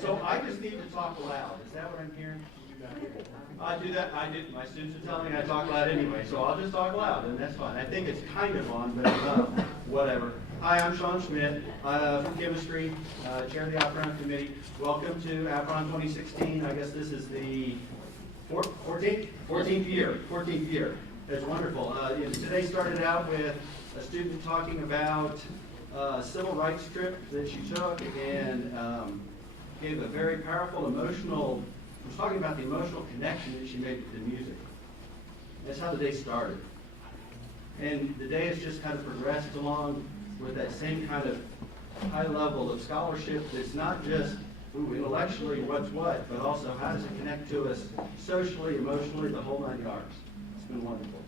So I just need to talk loud. Is that what I'm hearing? I do that. I do. My students are telling me I talk loud anyway, so I'll just talk loud, and that's fine. I think it's kind of on, but whatever. Hi, I'm Sean Schmidt from chemistry, chair of the Washurn committee. Welcome to Washurn 2016. I guess this is the 14th year. It's wonderful. Today started out with a student talking about a civil rights trip that she took and gave a very powerful emotional. Was talking about the emotional connection that she made with the music. That's how the day started. And the day has just kind of progressed along with that same kind of high level of scholarship that's not just intellectually what's what, but also how does it connect to us socially, emotionally, the whole 9 yards. It's been wonderful.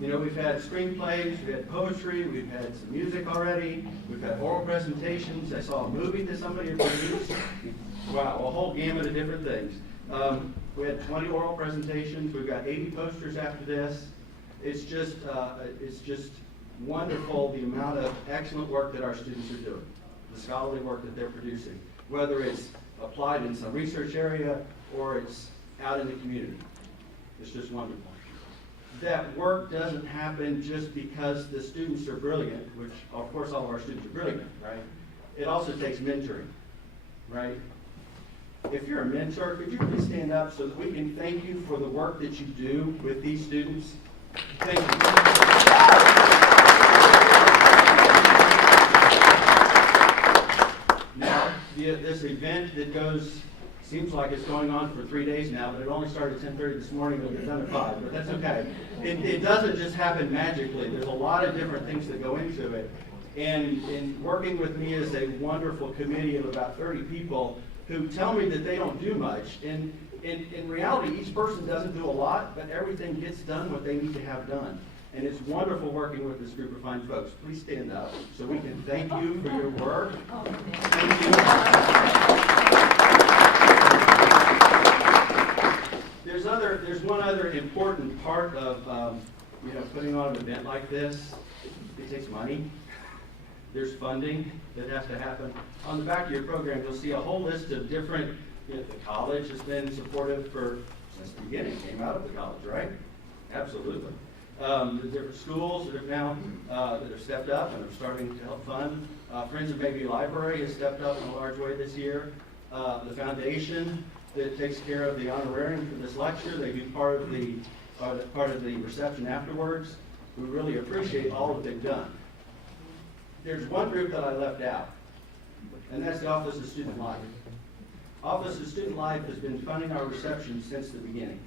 We've had screenplays, we've had poetry, we've had some music already, we've had oral presentations. I saw a movie that somebody had produced. Wow, a whole gamut of different things. We had 20 oral presentations. We've got 80 posters after this. It's just wonderful the amount of excellent work that our students are doing, the scholarly work that they're producing, whether it's applied in some research area or it's out in the community. It's just wonderful. That work doesn't happen just because the students are brilliant, which of course all of our students are brilliant, right? It also takes mentoring, right? If you're a mentor, could you please stand up so that we can thank you for the work that you do with these students? Thank you. Now, this event that seems like it's going on for 3 days now, but it only started at 10:30 this morning. It'll get done at 5, but that's okay. It doesn't just happen magically. There's a lot of different things that go into it. And working with me is a wonderful committee of about 30 people who tell me that they don't do much. And in reality, each person doesn't do a lot, but everything gets done what they need to have done. And it's wonderful working with this group of fine folks. Please stand up so we can thank you for your work. Thank you. There's one other important part of putting on an event like this. It takes money. There's funding that has to happen. On the back of your program, you'll see a whole list of different, the college has been supportive since the beginning, came out of the college, right? Absolutely. The different schools that have now, that have stepped up and are starting to help fund. Friends of Bayview Library has stepped up in a large way this year. The foundation that takes care of the honorarium for this lecture, they do part of the reception afterwards. We really appreciate all that they've done. There's one group that I left out, and that's the Office of Student Life. Office of Student Life has been funding our reception since the beginning,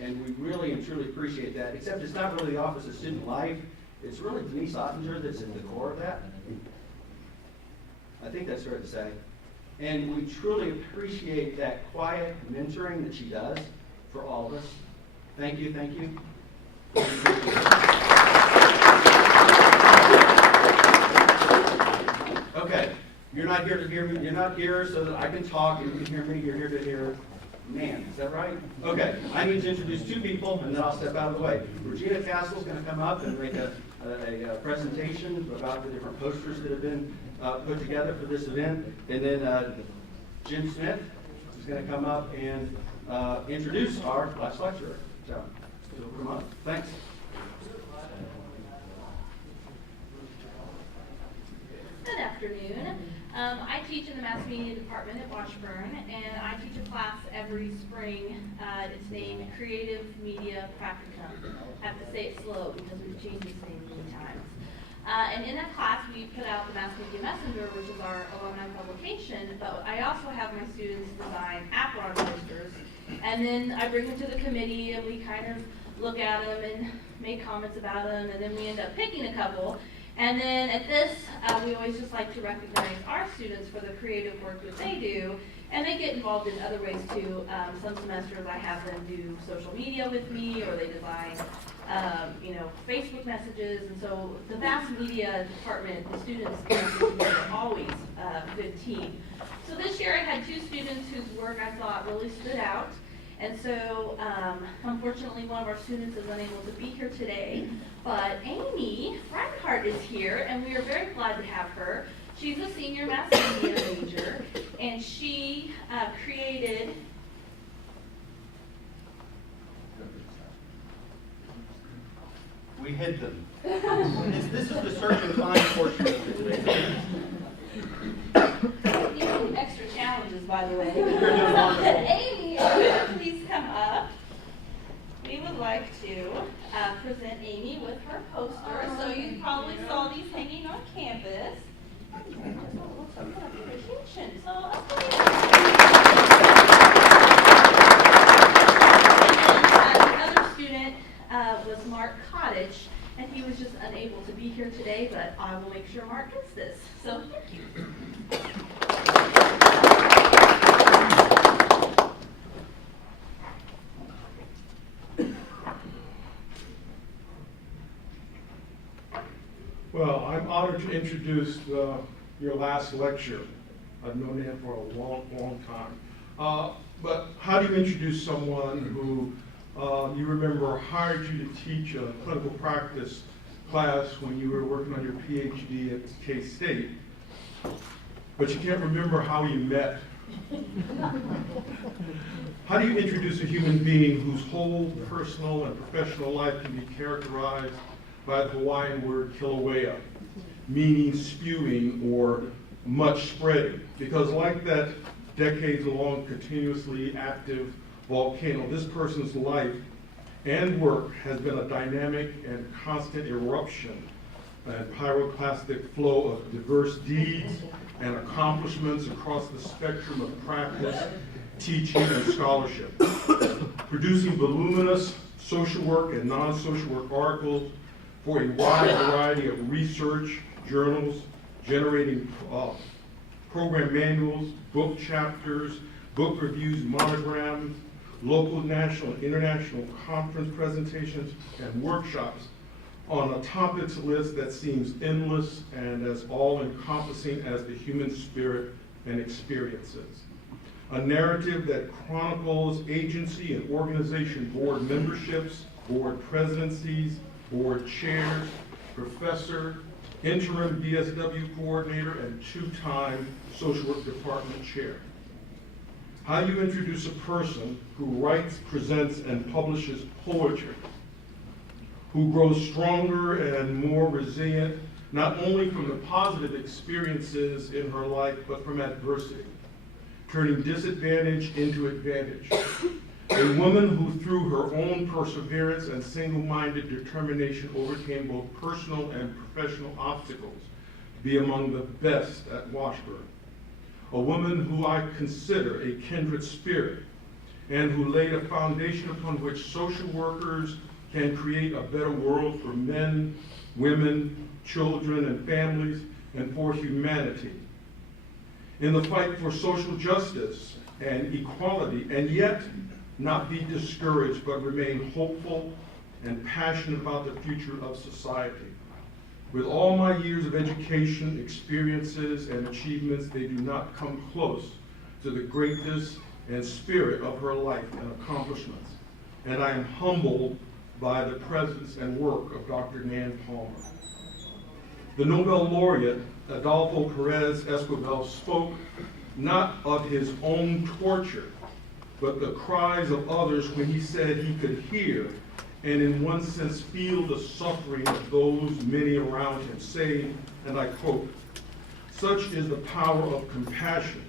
and we really and truly appreciate that, except it's not really the Office of Student Life, it's really Denise Ottinger that's at the core of that. I think that's fair to say. And we truly appreciate that quiet mentoring that she does for all of us. Thank you, thank you. Okay, you're not here to hear me. You're not here so that I can talk and you can hear me. You're here to hear Nan. Is that right? Okay, I need to introduce two people and then I'll step out of the way. Regina Castle's going to come up and make a presentation about the different posters that have been put together for this event. And then Jim Smith is going to come up and introduce our last lecturer. So come on. Thanks. Good afternoon. I teach in the Mass Media Department at Washburn, and I teach a class every spring. It's named Creative Media Practicum. I have to say it slow because we've changed its name many times. And in that class, we put out the Mass Media Messenger, which is our alumni publication, but I also have my students design Apron posters, and then I bring them to the committee, and we kind of look at them and make comments about them, and then we end up picking a couple. And then at this, we always just like to recognize our students for the creative work that they do, and they get involved in other ways too. Some semesters I have them do social media with me, or they design, Facebook messages. And so the Mass Media Department, the students are always a good team. So this year I had two students whose work I thought really stood out. And so, unfortunately, one of our students is unable to be here today, but Amy Frankl is here, and we are very glad to have her. She's a senior mass media major, and she created We hid them. This is the search and find portion of today's event. you need extra challenges, by the way. You're doing wonderful. Amy, please come up. We would like to present Amy with her poster. So you probably saw these hanging on campus. Looks like vacation. So let's go another student was Mark Cottage, and he was just unable to be here today, but I will make sure Mark gets this. So thank you. Well, I'm honored to introduce your last lecture. I've known Nan for a long time. But how do you introduce someone who you remember hired you to teach a clinical practice class when you were working on your PhD at K-State, but you can't remember how you met? How do you introduce a human being whose whole personal and professional life can be characterized by the Hawaiian word kilauea, meaning spewing or much spreading? Because like that decades-long continuously active volcano, this person's life and work has been a dynamic and constant eruption and pyroclastic flow of diverse deeds and accomplishments across the spectrum of practice, teaching, and scholarship, producing voluminous social work and non-social work articles for a wide variety of research, journals, generating program manuals, book chapters, book reviews, monograms, local, national, and international conference presentations, and workshops on a topics list that seems endless and as all-encompassing as the human spirit and experiences. A narrative that chronicles agency and organization board memberships, board presidencies, board chairs, professor, interim BSW coordinator, and two-time social work department chair. How do you introduce a person who writes, presents, and publishes poetry, who grows stronger and more resilient, not only from the positive experiences in her life, but from adversity, turning disadvantage into advantage? A woman who, through her own perseverance and single-minded determination, overcame both personal and professional obstacles to be among the best at Washburn. A woman who I consider a kindred spirit and who laid a foundation upon which social workers can create a better world for men, women, children, and families, and for humanity. In the fight for social justice and equality, and yet not be discouraged, but remain hopeful and passionate about the future of society. With all my years of education, experiences, and achievements, they do not come close to the greatness and spirit of her life and accomplishments. And I am humbled by the presence and work of Dr. Nan Palmer. The Nobel laureate, Adolfo Perez Esquivel, spoke not of his own torture, but the cries of others when he said he could hear and in one sense feel the suffering of those many around him, saying, and I quote, "Such is the power of compassion,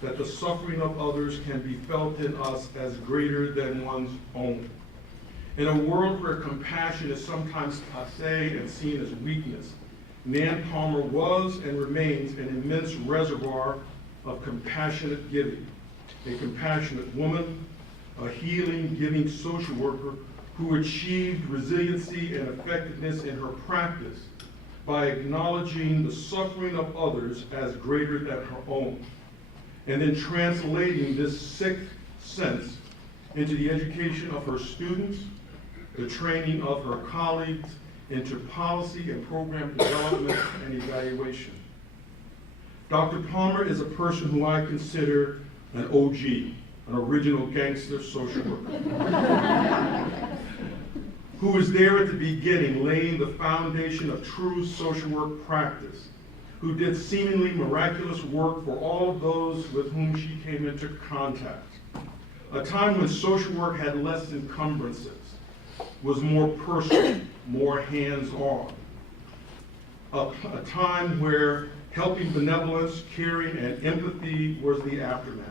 that the suffering of others can be felt in us as greater than one's own." In a world where compassion is sometimes passé and seen as weakness, Nan Palmer was and remains an immense reservoir of compassionate giving, a compassionate woman, a healing, giving social worker who achieved resiliency and effectiveness in her practice by acknowledging the suffering of others as greater than her own, and then translating this sixth sense into the education of her students, the training of her colleagues, into policy and program development and evaluation. Dr. Palmer is a person who I consider an OG, an original gangster social worker, who was there at the beginning, laying the foundation of true social work practice, who did seemingly miraculous work for all of those with whom she came into contact. A time when social work had less encumbrances, was more personal, more hands-on. A time where helping benevolence, caring, and empathy was the aftermath.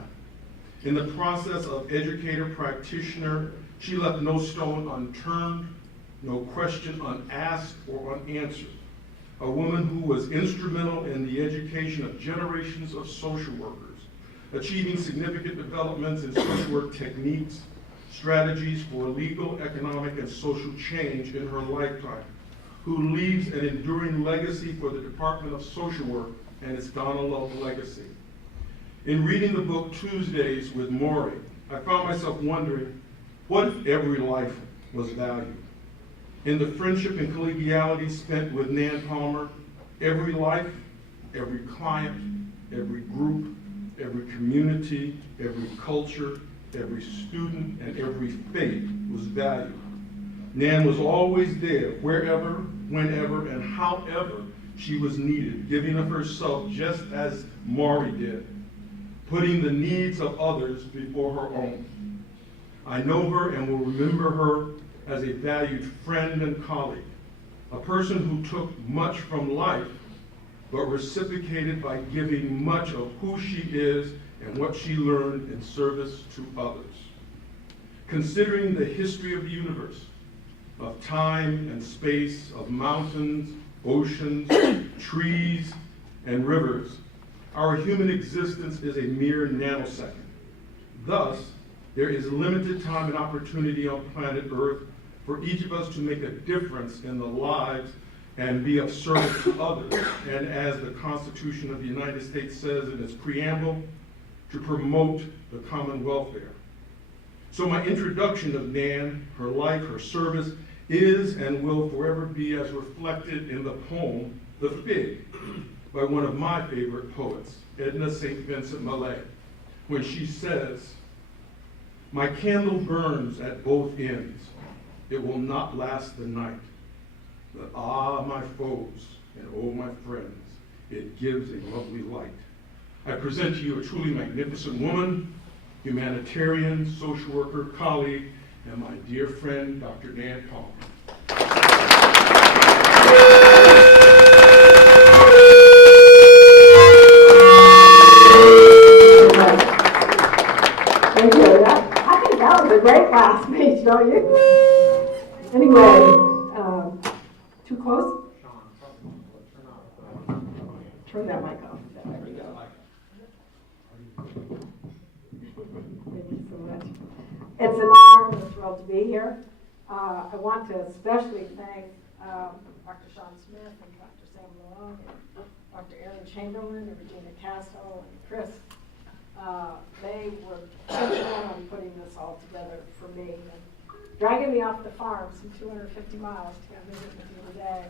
In the process of educator practitioner, she left no stone unturned, no question unasked or unanswered. A woman who was instrumental in the education of generations of social workers, achieving significant developments in social work techniques, strategies for legal, economic, and social change in her lifetime, who leaves an enduring legacy for the Department of Social Work and its Donna Love legacy. In reading the book Tuesdays with Maury, I found myself wondering, what if every life was valued? In the friendship and collegiality spent with Nan Palmer, every life, every client, every group, every community, every culture, every student, and every faith was valued. Nan was always there, wherever, whenever, and however she was needed, giving of herself just as Maury did, putting the needs of others before her own. I know her and will remember her as a valued friend and colleague, a person who took much from life, but reciprocated by giving much of who she is and what she learned in service to others. Considering the history of the universe, of time and space, of mountains, oceans, trees, and rivers, our human existence is a mere nanosecond. Thus, there is limited time and opportunity on planet Earth for each of us to make a difference in the lives and be of service to others, and as the Constitution of the United States says in its preamble, to promote the common welfare. So my introduction of Nan, her life, her service, is and will forever be as reflected in the poem, The Fig, by one of my favorite poets, Edna St. Vincent Millay, when she says, "My candle burns at both ends. It will not last the night. But ah, my foes, and oh, my friends, it gives a lovely light." I present to you a truly magnificent woman, humanitarian, social worker, colleague, and my dear friend, Dr. Nan Palmer. Thank you. I think that was a great last speech, don't you? Anyway, too close? Turn that mic off. There we go. Thank you so much. It's an honor and a thrill to be here. I want to especially thank Dr. Sean Smith and Dr. Sam Malone and Dr. Aaron Chamberlain and Regina Castro and Chris. They were instrumental in putting this all together for me and dragging me off the farm some 250 miles to come visit with you today.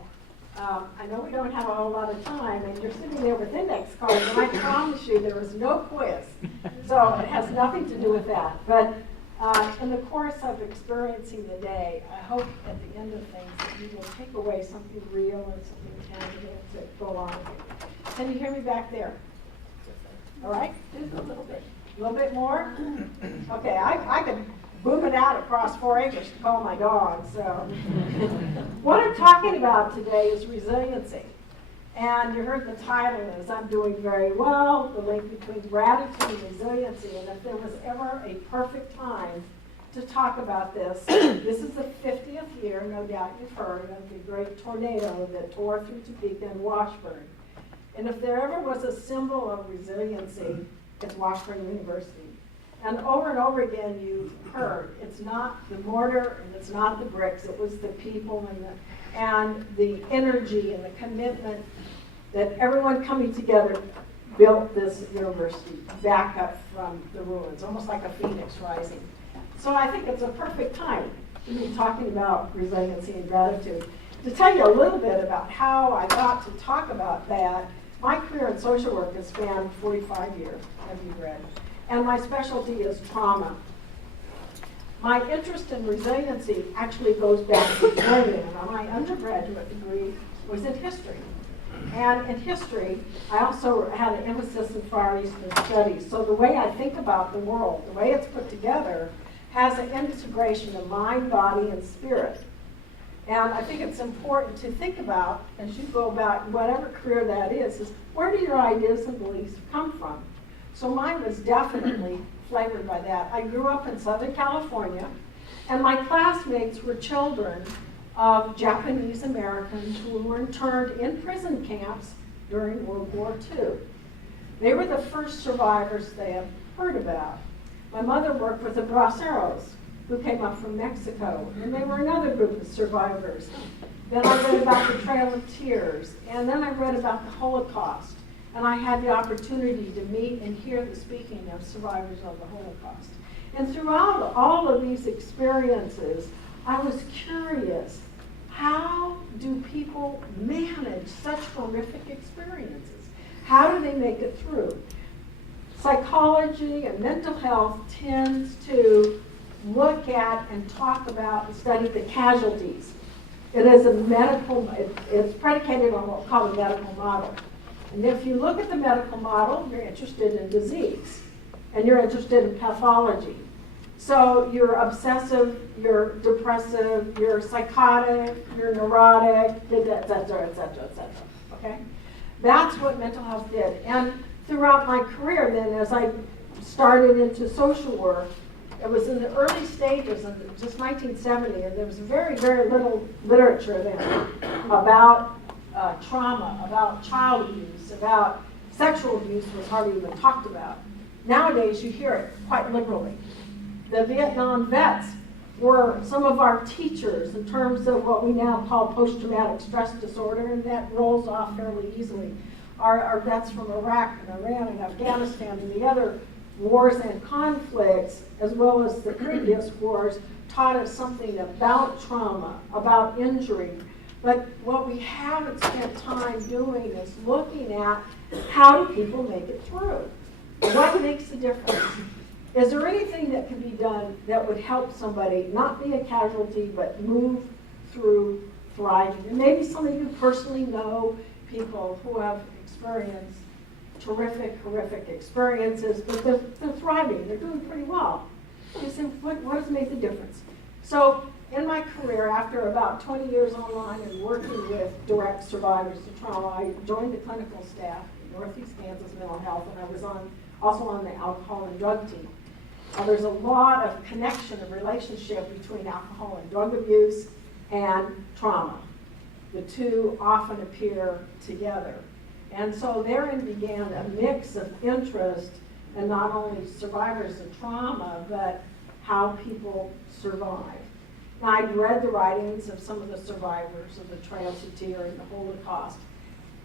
I know we don't have a whole lot of time, and you're sitting there with index cards, and I promise you there was no quiz. So it has nothing to do with that. But in the course of experiencing the day, I hope at the end of things that you will take away something real and something tangible to go along with you. Can you hear me back there? All right? Just a little bit. A little bit more? Okay, I could boom it out across 4 acres to call my dog. So what I'm talking about today is resiliency. And you heard the title is I'm doing very well, the link between gratitude and resiliency. And if there was ever a perfect time to talk about this, this is the 50th year, no doubt you've heard, of the great tornado that tore through Topeka and Washburn. And if there ever was a symbol of resiliency, it's Washburn University. And over again, you've heard, it's not the mortar and it's not the bricks, it was the people and the energy and the commitment that everyone coming together built this university back up from the ruins, almost like a phoenix rising. So I think it's a perfect time to be talking about resiliency and gratitude. To tell you a little bit about how I got to talk about that, my career in social work has spanned 45 years, as you read. And my specialty is trauma. My interest in resiliency actually goes back to learning. My undergraduate degree was in history. And in history, I also had an emphasis in Far Eastern studies. So the way I think about the world, the way it's put together, has an integration of mind, body, and spirit. And I think it's important to think about, as you go about whatever career that is where do your ideas and beliefs come from? So mine was definitely flavored by that. I grew up in Southern California, and my classmates were children of Japanese Americans who were interned in prison camps during World War II. They were the first survivors they had heard about. My mother worked with the Braceros, who came up from Mexico, and they were another group of survivors. Then I read about the Trail of Tears, and then I read about the Holocaust, and I had the opportunity to meet and hear the speaking of survivors of the Holocaust. And throughout all of these experiences, I was curious, how do people manage such horrific experiences? How do they make it through? Psychology and mental health tends to look at and talk about and study the casualties. It is a medical, it's predicated on what's called a medical model. And if you look at the medical model, you're interested in disease, and you're interested in pathology. So you're obsessive, you're depressive, you're psychotic, you're neurotic, et cetera, et cetera, et cetera, okay? That's what mental health did. And throughout my career then, as I started into social work, it was in the early stages of just 1970, and there was very, very little literature then about trauma, about child abuse, about sexual abuse was hardly even talked about. Nowadays, you hear it quite liberally. The Vietnam vets were some of our teachers in terms of what we now call post-traumatic stress disorder, and that rolls off fairly easily. Our vets from Iraq and Iran and Afghanistan and the other wars and conflicts, as well as the previous wars, taught us something about trauma, about injury. But what we haven't spent time doing is looking at how do people make it through? What makes the difference? Is there anything that can be done that would help somebody not be a casualty, but move through thriving? And maybe some of you personally know people who have experienced terrific, horrific experiences, but they're thriving, they're doing pretty well. You say, what has made the difference? So in my career, after about 20 years online and working with direct survivors of trauma, I joined the clinical staff at Northeast Kansas Mental Health, and I was also on the alcohol and drug team. There's a lot of connection and relationship between alcohol and drug abuse and trauma. The two often appear together. And so therein began a mix of interest in not only survivors of trauma, but how people survive. Now, I'd read the writings of some of the survivors of the Trail to Tear and the Holocaust.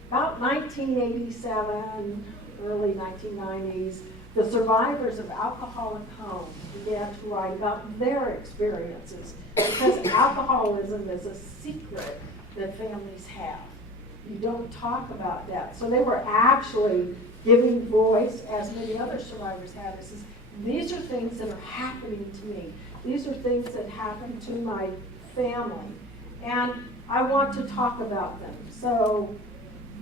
About 1987, early 1990s, the survivors of alcoholic homes began to write about their experiences, because alcoholism is a secret that families have. You don't talk about that. So they were actually giving voice, as many other survivors have. It says, these are things that are happening to me. These are things that happen to my family. And I want to talk about them. So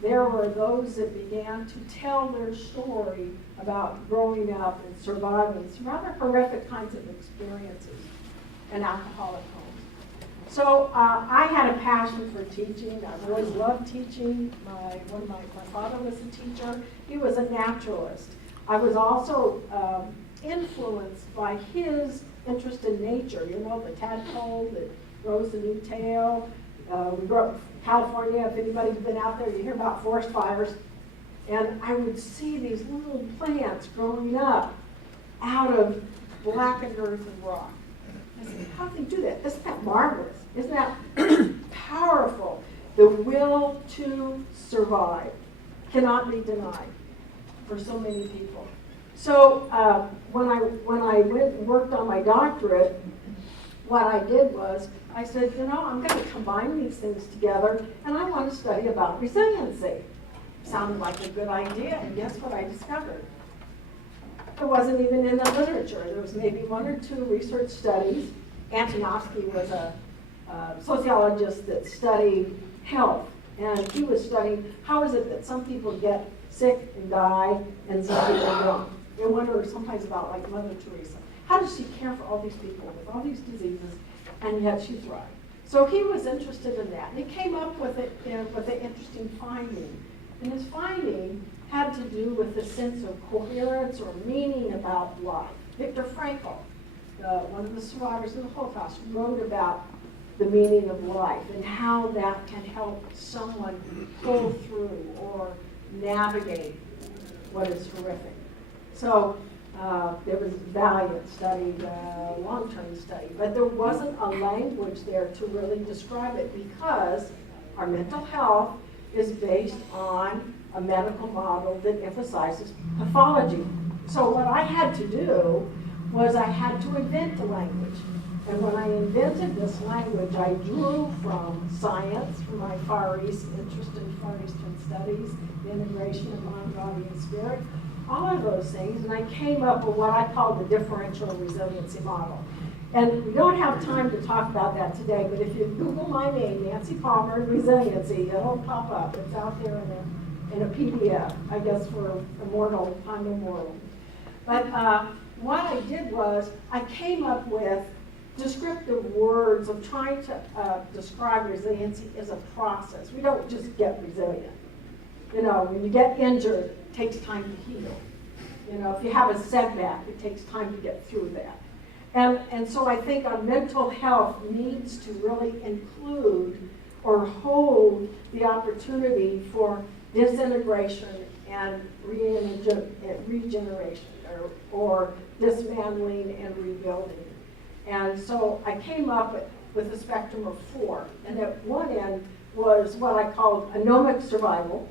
there were those that began to tell their story about growing up and surviving some rather horrific kinds of experiences in alcoholic homes. So I had a passion for teaching. I've always loved teaching. My father was a teacher. He was a naturalist. I was also influenced by his interest in nature. You know, the tadpole that grows a new tail. We grew up in California. If anybody's been out there, you hear about forest fires. And I would see these little plants growing up out of blackened earth and rock. I said, how do they do that? Isn't that marvelous? Isn't that powerful? The will to survive cannot be denied for so many people. So when I went and worked on my doctorate, what I did was I said, you know, I'm going to combine these things together, and I want to study about resiliency. Sounded like a good idea, and guess what I discovered? It wasn't even in the literature. There was maybe one or two research studies. Antonovsky was a sociologist that studied health And he was studying, how is it that some people get sick and die and some people don't? You wonder sometimes about like Mother Teresa. How does she care for all these people with all these diseases and yet she thrived? So he was interested in that. And he came up with an interesting finding. And his finding had to do with a sense of coherence or meaning about life. Viktor Frankl, one of the survivors of the Holocaust, wrote about the meaning of life and how that can help someone pull through or navigate what is horrific. So there was a valiant study, long-term study, but there wasn't a language there to really describe it because our mental health is based on a medical model that emphasizes pathology. So what I had to do was I had to invent a language. And when I invented this language, I drew from science, from my Far East interest in Far Eastern studies, the integration of mind, body, and spirit, all of those things, and I came up with what I call the differential resiliency model. And we don't have time to talk about that today, but if you Google my name, Nancy Palmer, resiliency, it'll pop up. It's out there in a PDF, I guess, for immortal, I'm immortal. But what I did was I came up with descriptive words of trying to describe resiliency as a process. We don't just get resilient. You know, when you get injured, it takes time to heal. You know, if you have a setback, it takes time to get through that. And so I think our mental health needs to really include or hold the opportunity for disintegration and regeneration or dismantling and rebuilding. And so I came up with a spectrum of 4. And at one end was what I called anomic survival,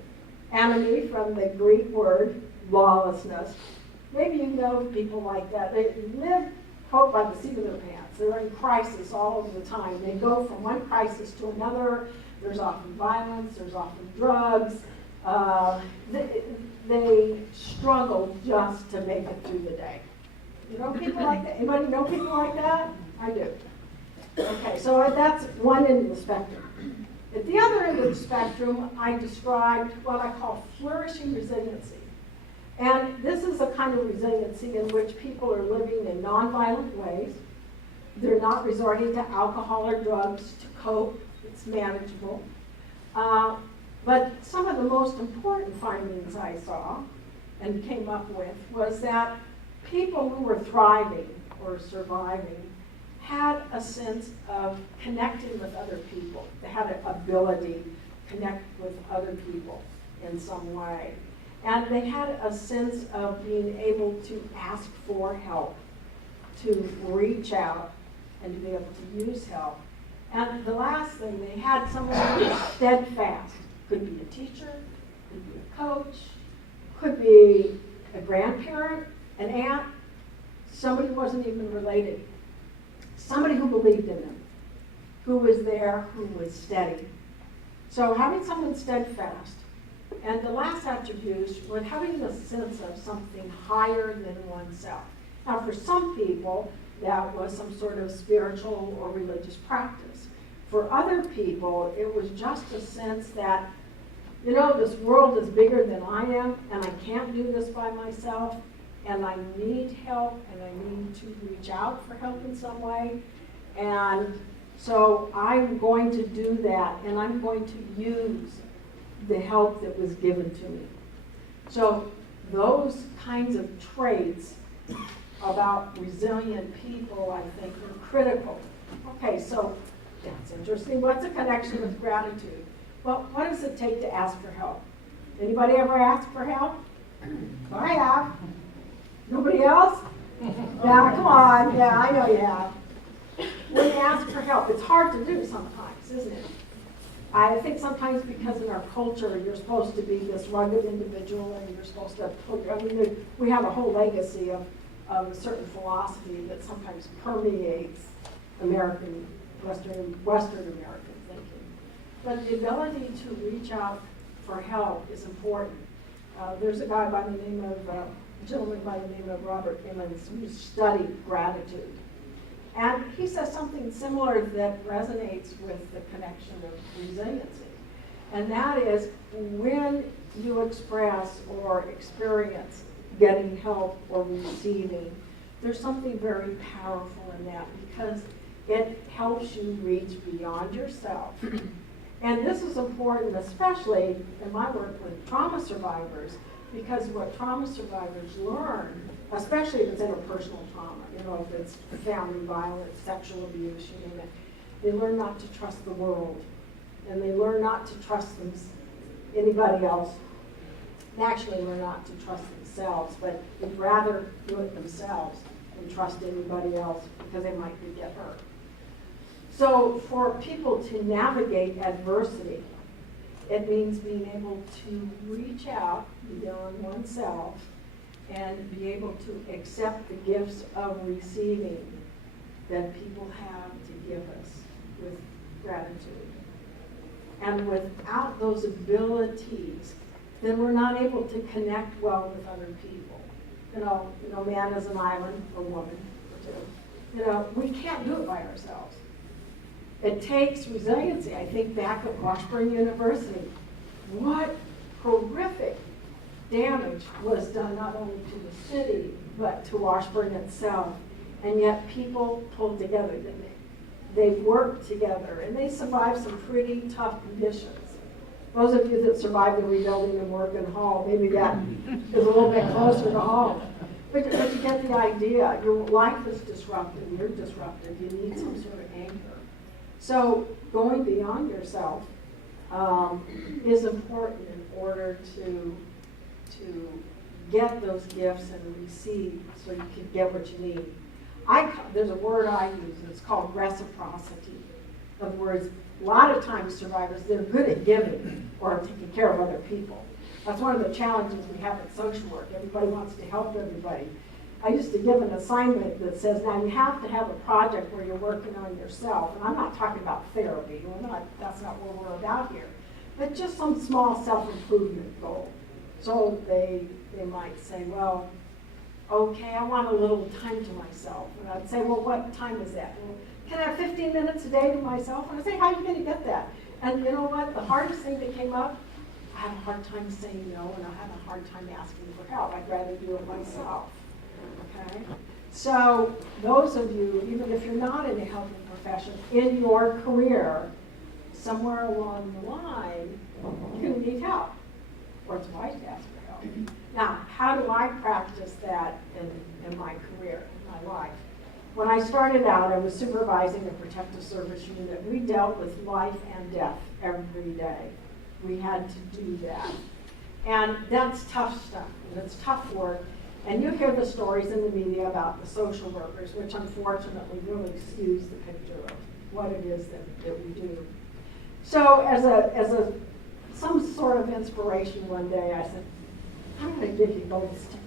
anomy from the Greek word lawlessness. Maybe you know people like that. They live, quote, by the seat of their pants. They're in crisis all of the time. They go from one crisis to another. There's often violence. There's often drugs. They struggle just to make it through the day. You know people like that? Anybody know people like that? I do. Okay, so that's one end of the spectrum. At the other end of the spectrum, I described what I call flourishing resiliency. And this is a kind of resiliency in which people are living in nonviolent ways. They're not resorting to alcohol or drugs to cope. It's manageable. But some of the most important findings I saw and came up with was that people who were thriving or surviving had a sense of connecting with other people. They had an ability to connect with other people in some way. And they had a sense of being able to ask for help, to reach out, and to be able to use help. And the last thing, they had someone who was steadfast. Could be a teacher, could be a coach, could be a grandparent, an aunt, somebody who wasn't even related. Somebody who believed in them, who was there, who was steady. So having someone steadfast. And the last attribute was having a sense of something higher than oneself. Now for some people, that was some sort of spiritual or religious practice. For other people, it was just a sense that, you know, this world is bigger than I am, and I can't do this by myself, and I need help, and I need to reach out for help in some way. And so I'm going to do that, and I'm going to use the help that was given to me. So those kinds of traits about resilient people, I think, are critical. Okay, so that's interesting. What's the connection with gratitude? Well, what does it take to ask for help? Anybody ever ask for help? I have. Nobody else? Yeah, come on. Yeah, I know you have. When you ask for help, it's hard to do sometimes, isn't it? I think sometimes because in our culture, you're supposed to be this rugged individual, and you're supposed to put, I mean, we have a whole legacy of a certain philosophy that sometimes permeates American, Western American thinking. But the ability to reach out for help is important. There's a guy by the name of, a gentleman by the name of Robert Emmons who studied gratitude. And he says something similar that resonates with the connection of resiliency. And that is when you express or experience getting help or receiving, there's something very powerful in that because it helps you reach beyond yourself. And this is important, especially in my work with trauma survivors, because what trauma survivors learn, especially if it's interpersonal trauma, if it's family violence, sexual abuse, you name it, they learn not to trust the world, and they learn not to trust anybody else. They actually learn not to trust themselves, but they'd rather do it themselves than trust anybody else because they might get hurt. So for people to navigate adversity, it means being able to reach out beyond oneself and be able to accept the gifts of receiving that people have to give us with gratitude. And without those abilities, then we're not able to connect well with other people. Man is an island, or woman, or two. We can't do it by ourselves. It takes resiliency. I think back at Washburn University, what horrific damage was done not only to the city, but to Washburn itself. And yet people pulled together, didn't they? They worked together, and they survived some pretty tough conditions. Those of you that survived the rebuilding of Morgan Hall, maybe that is a little bit closer to home. But you get the idea. Your life is disrupted. You're disrupted. You need some sort of anchor. So going beyond yourself is important in order to get those gifts and receive so you can get what you need. There's a word I use, and it's called reciprocity. In other words, a lot of times survivors, they're good at giving or taking care of other people. That's one of the challenges we have in social work. Everybody wants to help everybody. I used to give an assignment that says, now you have to have a project where you're working on yourself. And I'm not talking about therapy. That's not what we're about here. But just some small self-improvement goal. So they might say, well, okay, I want a little time to myself. And I'd say, well, what time is that? Well, can I have 15 minutes a day to myself? And I'd say, how are you going to get that? And you know what? The hardest thing that came up, I have a hard time saying no, and I have a hard time asking for help. I'd rather do it myself. Okay? So those of you, even if you're not in a helping profession, in your career, somewhere along the line, you're going to need help. Or it's wise to ask for help. Now, how do I practice that in my career, in my life? When I started out, I was supervising a protective service unit. We dealt with life and death every day. We had to do that. And that's tough stuff, and it's tough work. And you hear the stories in the media about the social workers, which unfortunately really skews the picture of what it is that we do. So as some sort of inspiration one day, I said, I'm going to give you gold stickers.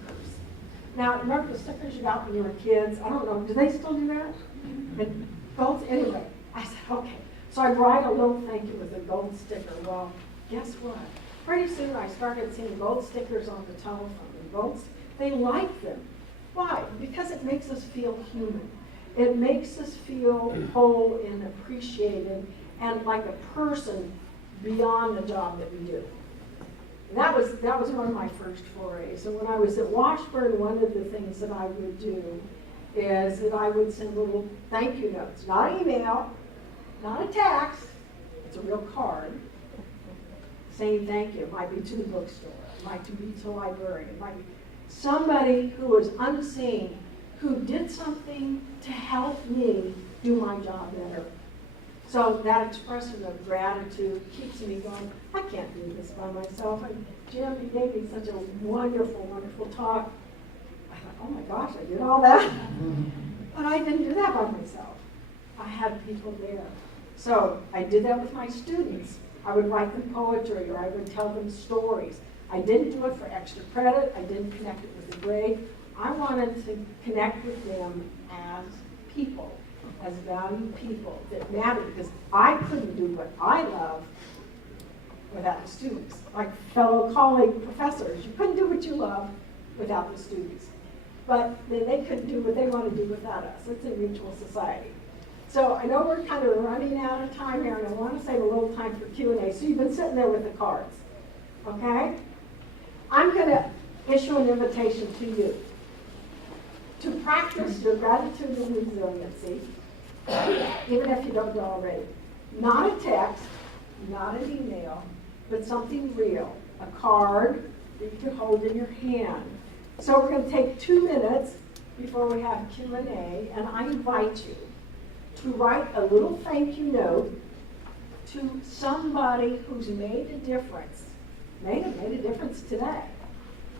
Now, remember the stickers you got when you were kids? I don't know, do they still do that? And gold, anyway, I said, okay. So I write a little thank you with a gold sticker. Well, guess what? Pretty soon I started seeing gold stickers on the telephone. And they like them. Why? Because it makes us feel human. It makes us feel whole and appreciated and like a person beyond the job that we do. And that was one of my first forays. And when I was at Washburn, one of the things that I would do is that I would send little thank you notes. Not an email, not a text, it's a real card saying thank you. It might be to the bookstore, it might be to a librarian, it might be somebody who was unseen, who did something to help me do my job better. So that expression of gratitude keeps me going, I can't do this by myself. And Jim, you gave me such a wonderful, wonderful talk. I thought, oh my gosh, I did all that. But I didn't do that by myself. I had people there. So I did that with my students. I would write them poetry or I would tell them stories. I didn't do it for extra credit. I didn't connect it with a grade. I wanted to connect with them as people, as valued people that mattered, because I couldn't do what I love without the students. Like fellow colleague professors, you couldn't do what you love without the students. But then they couldn't do what they want to do without us. It's a mutual society. So I know we're kind of running out of time here, and I want to save a little time for Q&A. So you've been sitting there with the cards, okay? I'm going to issue an invitation to you to practice your gratitude and resiliency, even if you don't know already. Not a text, not an email, but something real, a card that you can hold in your hand. So we're going to take 2 minutes before we have Q&A, and I invite you to write a little thank you note to somebody who's made a difference, made a difference today.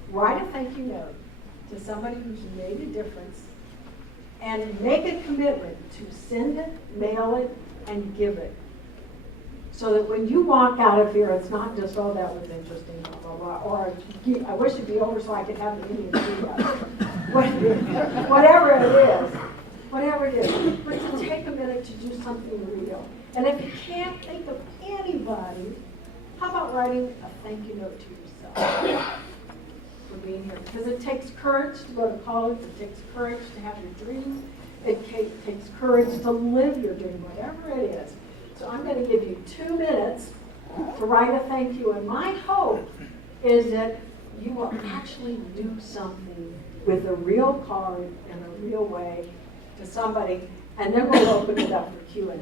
Write a thank you note to somebody who's made a difference, and make a commitment to send it, mail it, and give it. So that when you walk out of here, it's not just, oh, that was interesting, blah, blah, blah, or I wish it'd be over so I could have the Indian food up. Whatever it is. But to take a minute to do something real. And if you can't think of anybody, how about writing a thank you note to yourself for being here? Because it takes courage to go to college, it takes courage to have your dreams, it takes courage to live your dream, whatever it is. So I'm going to give you 2 minutes to write a thank you, and my hope is that you will actually do something with a real card in a real way to somebody, and then we'll open it up for Q&A.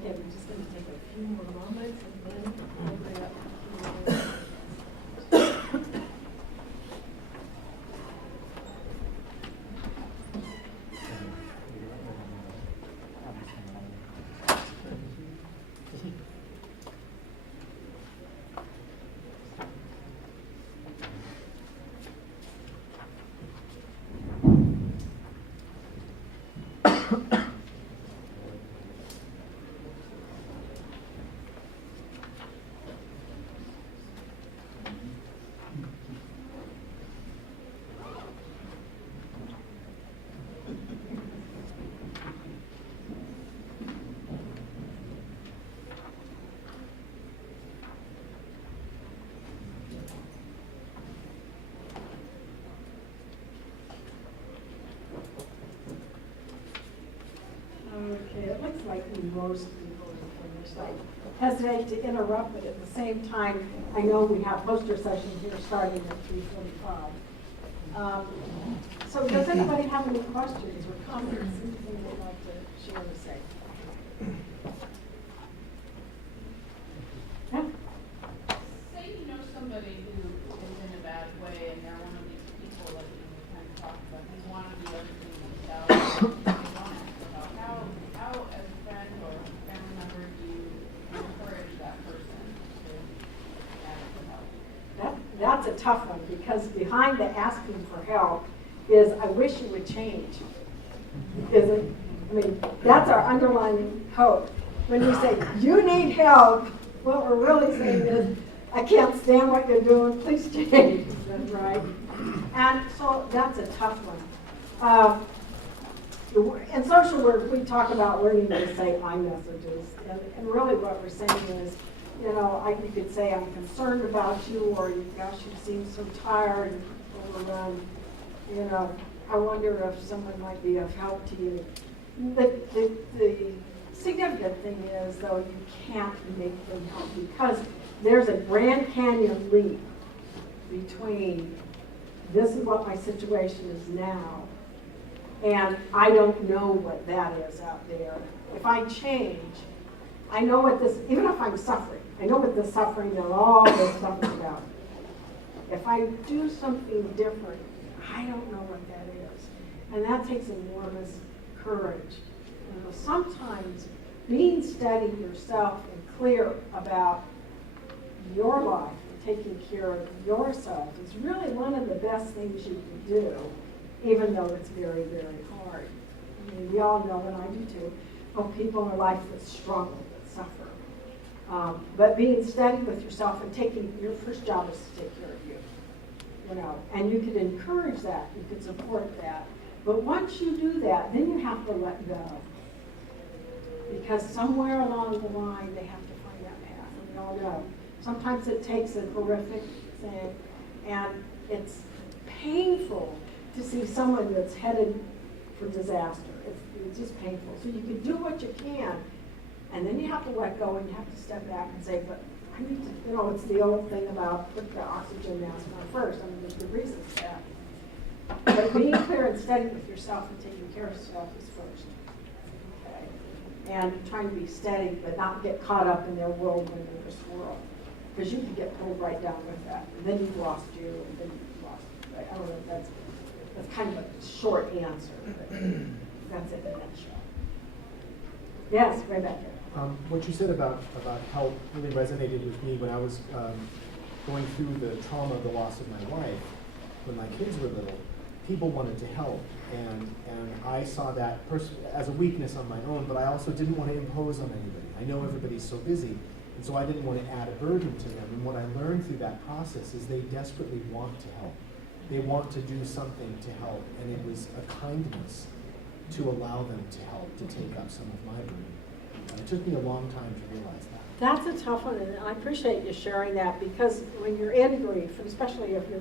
Okay, we're just going to take a few more moments and then we'll bring up Okay, it looks like most people are finished. I hesitate to interrupt, but at the same time, I know we have poster session here starting at 3:45. So does anybody have any questions or comments, anything they'd like to share or say? Yeah? Say you know somebody who is in a bad way and they're one of these people that you kind of talked about, they want to do everything themselves, they don't ask for help. How as a friend or a family member do you encourage that person to ask for help? That's a tough one, because behind the asking for help is, I wish you would change. Is it? I mean, that's our underlying hope. When we say, you need help, what we're really saying is, I can't stand what you're doing, please change. That's right. And so that's a tough one. in social work, we talk about learning to say I messages, and really what we're saying is, you know, you could say I'm concerned about you, or gosh, you seem so tired and overrun. You know, I wonder if someone might be of help to you. The significant thing is, though, you can't make them help, because there's a Grand Canyon leap between this is what my situation is now, and I don't know what that is out there. If I change, I know what this, even if I'm suffering, I know what the suffering and all this stuff is about. If I do something different, I don't know what that is. And that takes enormous courage. You know, sometimes being steady yourself and clear about your life and taking care of yourself is really one of the best things you can do, even though it's very, very hard. I mean, we all know, and I do too, of people in life that struggle, that suffer. But being steady with yourself and taking, your first job is to take care of you. You know, and you could encourage that, you could support that. But once you do that, then you have to let go. Because somewhere along the line, they have to find that path, and we all know. Sometimes it takes a horrific thing, and it's painful to see someone that's headed for disaster. It's just painful. So you can do what you can, and then you have to let go, and you have to step back and say, but I need to, you know, it's the old thing about put the oxygen mask on first. I mean, there's good reasons for that. But being clear and steady with yourself and taking care of yourself is first. Okay? And trying to be steady, but not get caught up in their whirlwind in this world. Because you can get pulled right down with that. And then you've lost you, and then you've lost, right? I don't know if that's kind of a short answer, but that's it in a nutshell. Yes, right back here. What you said about help really resonated with me when I was going through the trauma of the loss of my wife. When my kids were little, people wanted to help, and I saw that as a weakness on my own, but I also didn't want to impose on anybody. I know everybody's so busy, and so I didn't want to add a burden to them. And what I learned through that process is they desperately want to help. They want to do something to help, and it was a kindness to allow them to help, to take up some of my burden. It took me a long time to realize that. That's a tough one, and I appreciate you sharing that, because when you're in grief, and especially if you're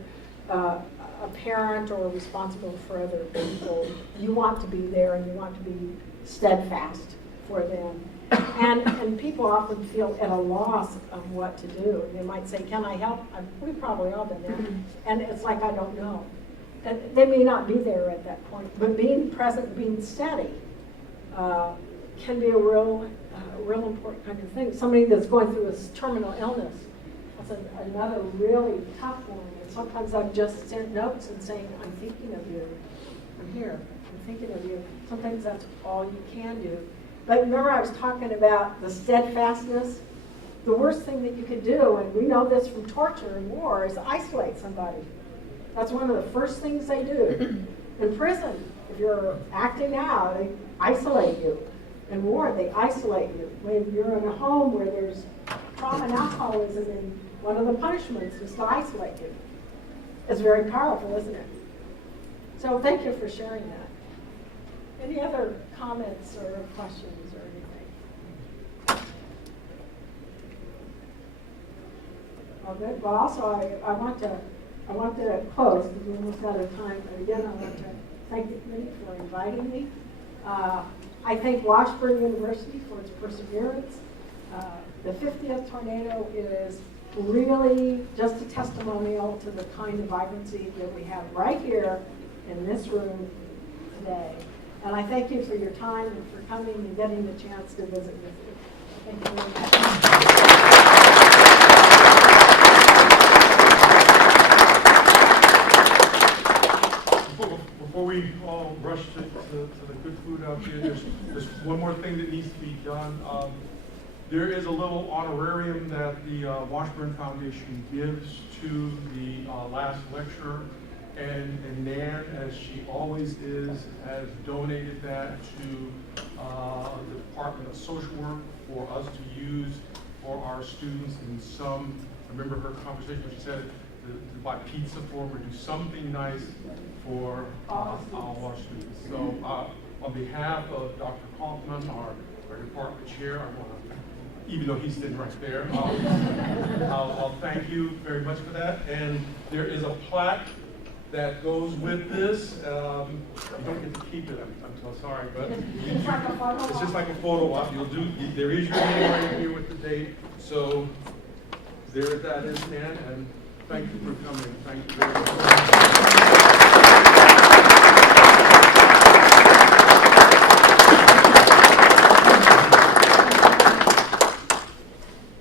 a parent or responsible for other people, you want to be there and you want to be steadfast for them. And people often feel at a loss of what to do. They might say, can I help? We've probably all been there. And it's like, I don't know. And they may not be there at that point, but being present, being steady, can be a real important kind of thing. Somebody that's going through a terminal illness, that's another really tough one. And sometimes I've just sent notes and saying, I'm thinking of you. I'm here. I'm thinking of you. Sometimes that's all you can do. But remember, I was talking about the steadfastness. The worst thing that you could do, and we know this from torture and war, is isolate somebody. That's one of the first things they do. In prison, if you're acting out, they isolate you. In war, they isolate you. When you're in a home where there's trauma and alcoholism, and one of the punishments is to isolate you. It's very powerful, isn't it? So thank you for sharing that. Any other comments or questions or anything? Oh, good. Well, also, I want to close because we're almost out of time. But again, I want to thank the committee for inviting me. I thank Washburn University for its perseverance. The 50th tornado is really just a testimonial to the kind of vibrancy that we have right here in this room today. And I thank you for your time and for coming and getting the chance to visit with you. Thank you very much. Before we all rush to the good food out here, there's one more thing that needs to be done. There is a little honorarium that the Washburn Foundation gives to the last lecturer. And Nan, as she always is, has donated that to the Department of Social Work for us to use for our students in some, I remember her conversation when she said to buy pizza for them or do something nice for our students. So On behalf of Dr. Kaufman, our department chair, I want to, even though he's sitting right there, I'll thank you very much for that. And there is a plaque that goes with this. You don't get to keep it, I'm so sorry, but it's just like a photo op. There is your name right here with the date. So there that is, Nan, and thank you for coming. Thank you very much.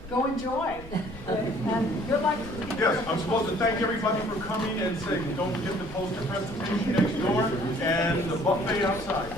Go enjoy. And good luck. Yes, I'm supposed to thank everybody for coming and say, don't forget the poster presentation next door and the buffet outside.